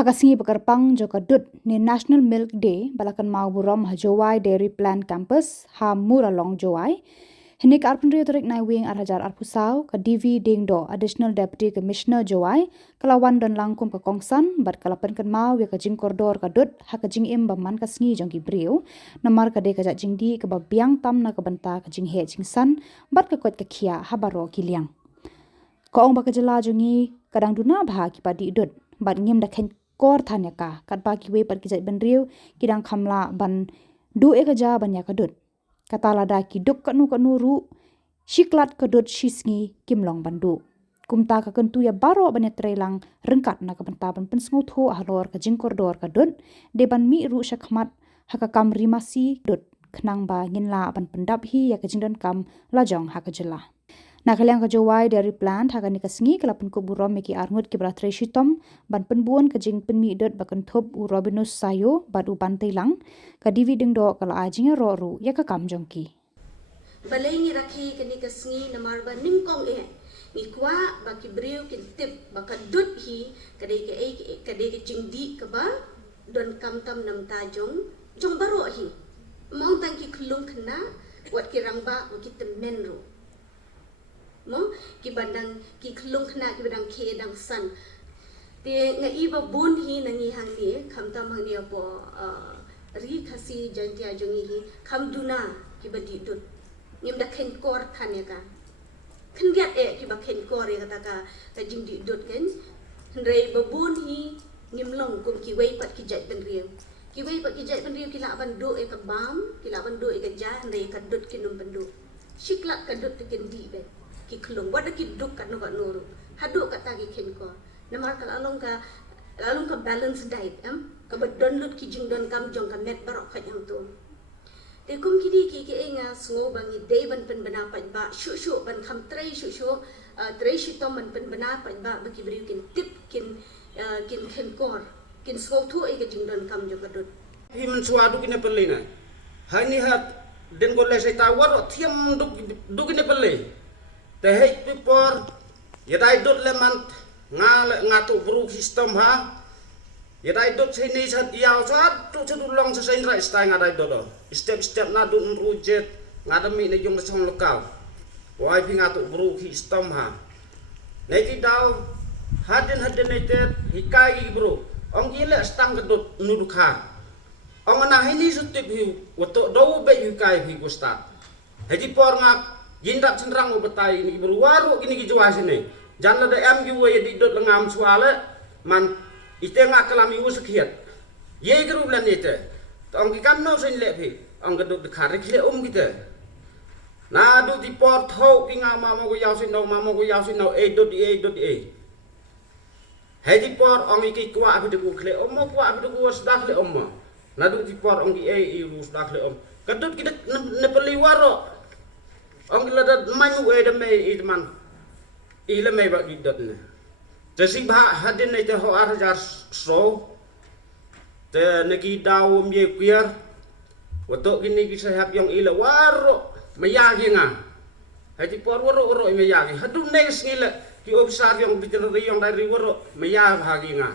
Hakasingi pakarpang joka dut ni National Milk Day balakan mau burom hajowai Dairy Plant Campus ha muralong jowai. Hinik arpundri tarik nai wing arhajar arpusau ka DV Dingdo Additional Deputy Commissioner jowai kalawan dan langkum ka kongsan bat kalapan kan mau ya ka jing koridor ka dut ha ka jing im baman ka sngi jong gibriu namar ka de ka jing di ka babiang tam na ka banta ka jing he jing san bat ka kot ka khia ha baro kiliang. Kaong ba ka jela jongi kadang duna bha ki padi dut bat ngim da khen kor thanya ka kat ba ki we pat ki jai ban riu kidang khamla ban du e ka ja ban ya ka dut katala da ki duk kanu ru shiklat ka dut shisngi kimlong bandu kumta ka kentu ya baro ban ya trelang rengkat na ka banta ban pensngu tho ahlor ka jingkor dor ka dut de ban mi ru shakhmat haka kam rimasi dut khnang ba nginla ban pendap hi ya ka jingdan kam lajong haka jela na kalyang ka jowai Dairy Plant haka ni kasngi kalapun ko burom meki arngut ki bratre shitom ban penbuon ka jing penmi dot bakan thop u Robinus sayo badu ban teilang ka dividing do kala ajing ro ru ya ka kam jongki balai ni rakhi kani kasngi namar ba nimkong ni kwa ba ki briu kin tip ba ka dut hi kade ke jing di ka ba don kam tam nam ta jong baro hi mong tang ki klung khna wat ki rangba ki temen ro mo ki bandang ki klung khna ki bandang khe dang san te ngai ba bun hi nangi hang ni kham tam hang ni bo ri khasi jantia jongi hi kham duna ki badi dut ngim da khen kor thanya ka khndiat ki ba khen kor e kata ka jing di dut ken rei ba bun hi ngim long kum ki wei pat ki jai ben riu ki wei pat ki jai ben riu ki la ban do e ka bam ki la ban do e ka ja rei ka dut ki num ban do shiklat ka dut ken di be ki klung wada ki duk ka no nuru hadu kata ki khen ko namar ka along ka balance diet ka badon lut ki jing don kam jong ka met barok kha yang tu te kum ki di ki enga sngo bangi day ban pen bana pa ba shu ban kham trei shu trei shi tom ban pen bana pa ba ki briu kin tip kin khen kor kin sngo thu e ka jing don kam jong ka dut hi man suadu kine pelina hani hat den ko le sai ta war thiam duk kine pelai te hei pipor yadai dot leman nga tu bru sistem ha yadai dot sini sat iau sat tu sedu long se sein rai stai ngadai dot step na dun rujet ngadami ne jong song lokal wai pi nga tu bru sistem ha nei ti dau hadin nei te hikai bru ong gile stang gedot nudukha ong na hini sutik hi wato do be hikai hi gustat hei por ngak jindak senrang ubetai ni berwaru kini ki jual sini jangan ada MU ya di dot lengam suala man ite ngak kelami usakiat ye geru bulan ite ong ki kan no sen lepi ong geduk dekhari kile kita na du di port ho pinga mama ko yaw sin no mama ko yaw sin no dot he di port ong ki kwa abi de ku kile kwa abi de ku sudah kile na du di port ong ki i ru sudah kile kedut kita ne peli waro ông là đất manh uế đam mê ít man ý là mê bạc đi đất này thế sĩ ba hạt đến này thì họ ăn ra số thế này cái đau mía queer và tổ cái này cái sẽ hấp yang ý là waro mày ya kia ngà hay thì por waro mày ya kia hạt đúng này cái là cái officer yang bicara yang dari waro mày ya bahagia ngà